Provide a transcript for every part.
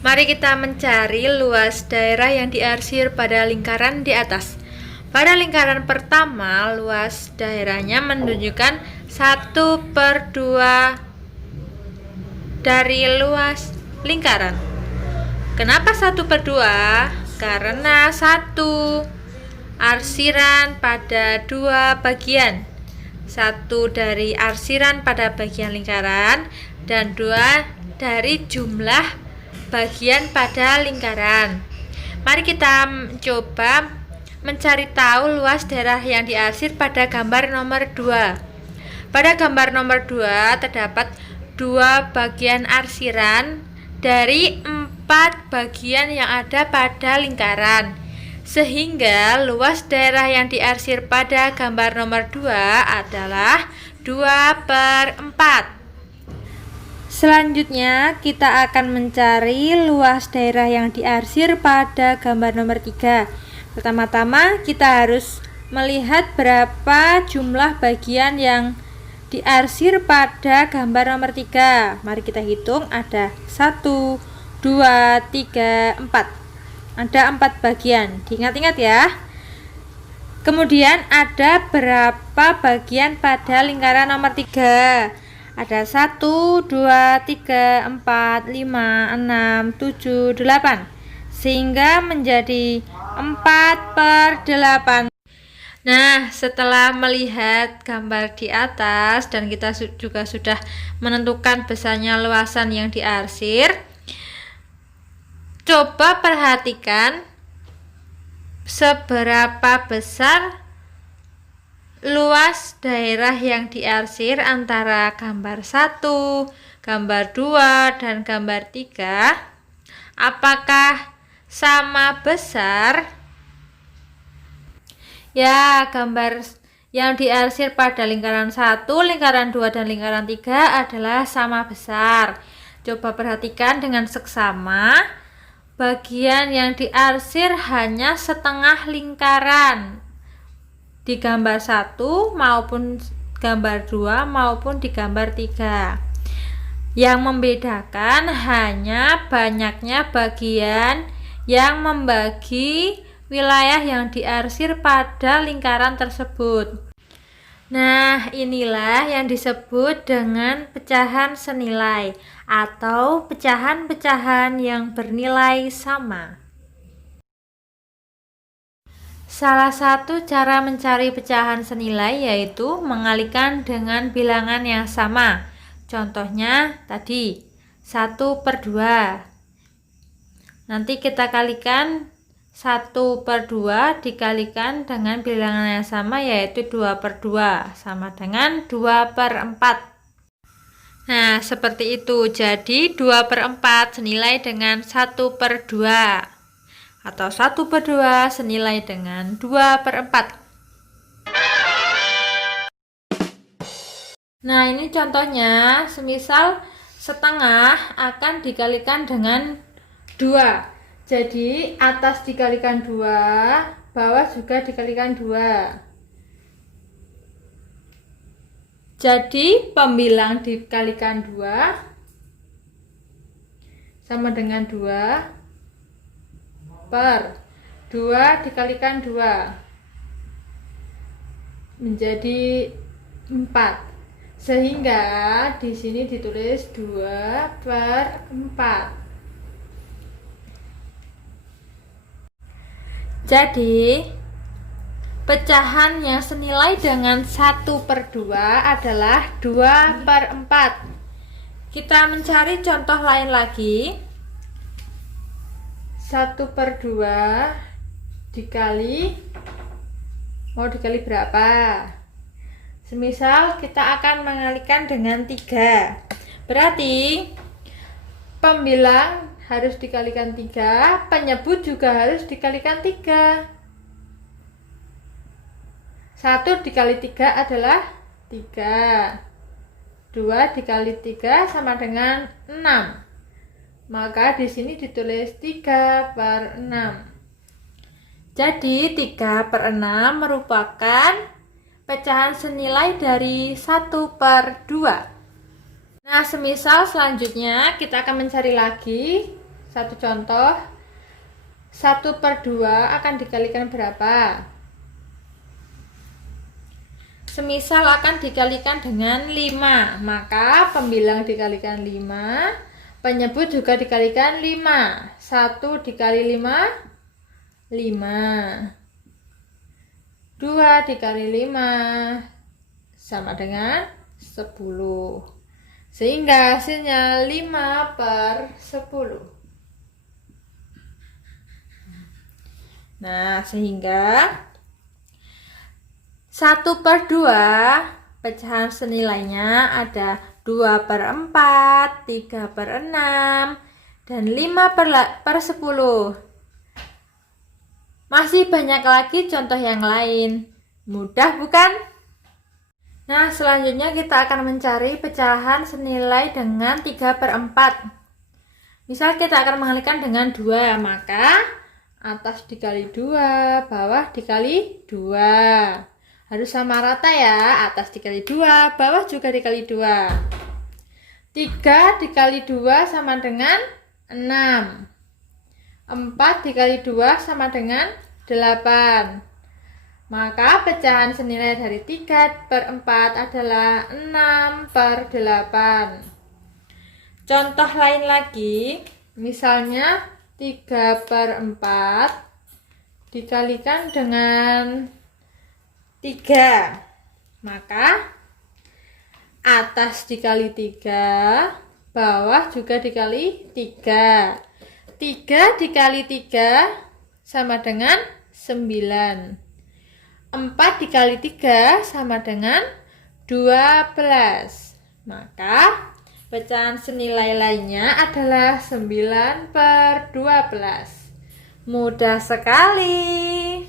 Mari kita mencari luas daerah yang diarsir pada lingkaran di atas. Pada lingkaran pertama, luas daerahnya menunjukkan 1/2 dari luas lingkaran. Kenapa 1/2? Karena 1 arsiran pada 2 bagian. 1 dari arsiran pada bagian lingkaran dan 2 dari jumlah bagian pada lingkaran. Mari kita coba mencari tahu luas daerah yang diarsir pada gambar nomor 2. Pada gambar nomor 2 terdapat 2 bagian arsiran dari 4 bagian yang ada pada lingkaran. Sehingga luas daerah yang diarsir pada gambar nomor 2 adalah 2/4. Selanjutnya kita akan mencari luas daerah yang diarsir pada gambar nomor 3. Pertama-tama kita harus melihat berapa jumlah bagian yang diarsir pada gambar nomor 3. Mari kita hitung, ada 1, 2, 3, 4. Ada 4 bagian, diingat-ingat ya. Kemudian ada berapa bagian pada lingkaran nomor 3? Ada 1, 2, 3, 4, 5, 6, 7, 8. Sehingga menjadi 4/8. Nah, setelah melihat gambar di atas dan kita juga sudah menentukan besarnya luasan yang diarsir, coba perhatikan seberapa besar luas daerah yang diarsir antara gambar 1, gambar 2, dan gambar 3. Apakah sama besar? Ya, gambar yang diarsir pada lingkaran 1, lingkaran 2, dan lingkaran 3 adalah sama besar. Coba perhatikan dengan seksama, bagian yang diarsir hanya setengah lingkaran di gambar 1 maupun gambar 2 maupun di gambar 3. Yang membedakan hanya banyaknya bagian yang membagi wilayah yang diarsir pada lingkaran tersebut. Nah, inilah yang disebut dengan pecahan senilai atau pecahan-pecahan yang bernilai sama. Salah satu cara mencari pecahan senilai yaitu mengalihkan dengan bilangan yang sama. Contohnya tadi 1/2. Nanti kita kalikan 1/2 dikalikan dengan bilangan yang sama yaitu 2/2 sama dengan 2/4. Nah, seperti itu. Jadi 2/4 senilai dengan 1/2. Atau 1/2 senilai dengan 2/4. Nah, ini contohnya, semisal setengah akan dikalikan dengan 2. Jadi atas dikalikan 2, bawah juga dikalikan 2. Jadi pembilang dikalikan 2 sama dengan 2 per 2 dikalikan 2 menjadi 4. Sehingga di sini ditulis 2/4. Jadi pecahan yang senilai dengan 1/2 adalah 2/4. Kita mencari contoh lain lagi. 1/2 dikali, mau dikali berapa? Semisal kita akan mengalihkan dengan 3. Berarti pembilang harus dikalikan 3, penyebut juga harus dikalikan 3. 1 dikali 3 adalah 3. 2 dikali 3 sama dengan 6. Maka di sini ditulis 3/6. Jadi 3/6 merupakan pecahan senilai dari 1/2. Nah, semisal selanjutnya kita akan mencari lagi Satu contoh, 1/2 akan dikalikan berapa? Semisal akan dikalikan dengan 5, maka pembilang dikalikan 5, penyebut juga dikalikan 5. 1 dikali 5, 5. 2 dikali 5 sama dengan 10. Sehingga hasilnya 5/10. Nah, sehingga 1/2 pecahan senilainya ada 2/4, 3/6, dan 5/10. Masih banyak lagi contoh yang lain. Mudah bukan? Nah, selanjutnya kita akan mencari pecahan senilai dengan 3/4. Misal kita akan mengalikan dengan 2, maka atas dikali 2, bawah dikali 2. Harus sama rata ya, atas dikali 2, bawah juga dikali 2. 3 dikali 2 sama dengan 6. 4 dikali 2 sama dengan 8. Maka pecahan senilai dari 3/4 adalah 6/8. Contoh lain lagi, misalnya 3/4 dikalikan dengan 3, maka atas dikali 3, bawah juga dikali 3. 3 dikali 3 sama dengan 9. 4 dikali 3 sama dengan 12. Maka pecahan senilai lainnya adalah 9/12. Mudah sekali.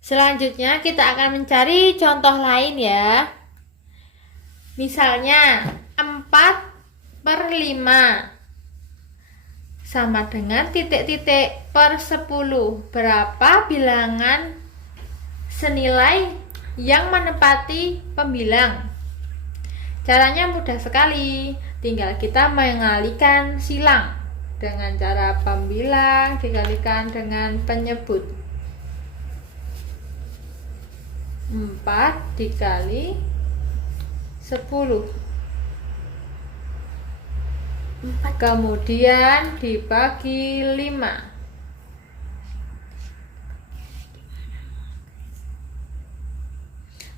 Selanjutnya kita akan mencari contoh lain ya. Misalnya 4/5 sama dengan titik-titik per 10. Berapa bilangan senilai yang menempati pembilang? Caranya mudah sekali, tinggal kita mengalihkan silang dengan cara pembilang dikalikan dengan penyebut. 4 dikali 10, kemudian dibagi 5.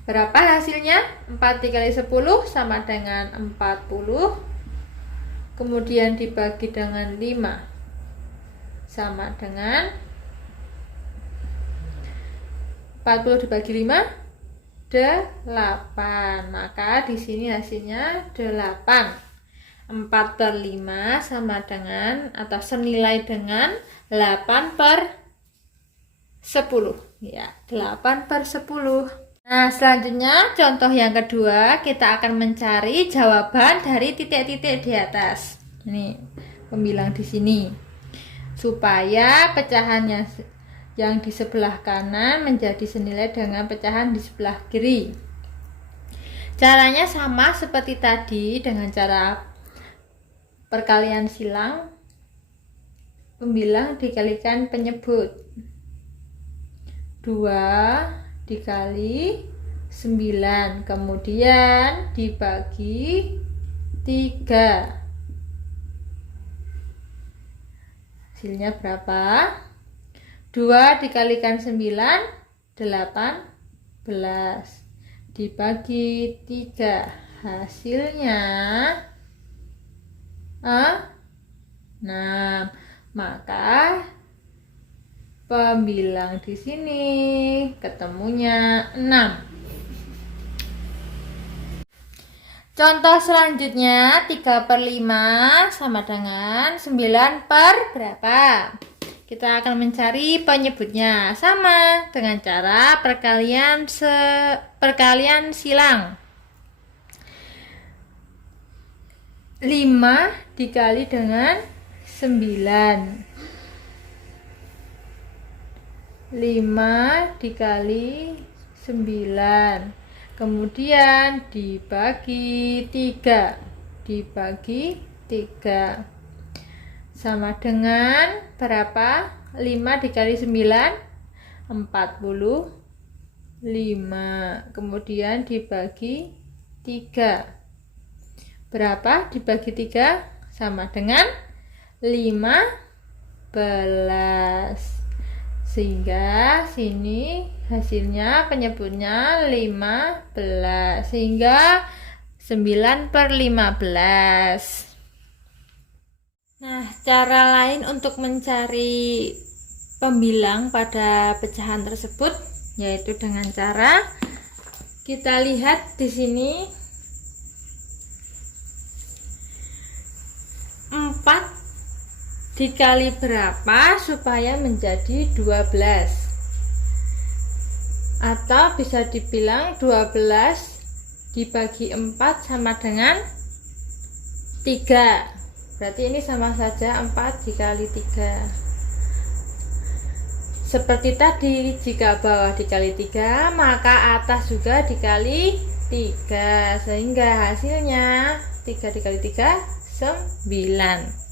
Berapa hasilnya? 4 dikali 10 sama dengan 40. Kemudian dibagi dengan 5 sama dengan 40 dibagi 5, 8. Maka di sini hasilnya 8. 4/5 sama dengan atau senilai dengan 8/10. Ya, 8/10. Nah, selanjutnya contoh yang kedua, kita akan mencari jawaban dari titik-titik di atas. Ini pembilang di sini. Supaya pecahan yang di sebelah kanan menjadi senilai dengan pecahan di sebelah kiri. Caranya sama seperti tadi dengan cara perkalian silang. Pembilang dikalikan penyebut. 2 dikali 9, kemudian dibagi 3. Hasilnya berapa? 2 dikalikan 9, 18. Dibagi 3. Hasilnya 6. Maka pembilang di sini ketemunya 6. Contoh selanjutnya 3/5 sama dengan 9 per berapa? Kita akan mencari penyebutnya sama dengan cara perkalian silang. 5 dikali dengan 9. 5 dikali 9, kemudian dibagi 3. sama dengan berapa? 5 dikali 9 45, kemudian dibagi 3. Berapa dibagi 3? Sama dengan 15. Sehingga sini hasilnya penyebutnya 15. Sehingga 9/15. Nah, cara lain untuk mencari pembilang pada pecahan tersebut yaitu dengan cara kita lihat di sini 4 dikali berapa supaya menjadi 12, atau bisa dibilang 12 dibagi 4 sama dengan 3. Berarti ini sama saja 4 dikali 3. Seperti tadi, jika bawah dikali 3 maka atas juga dikali 3, sehingga hasilnya 3 dikali 3 9.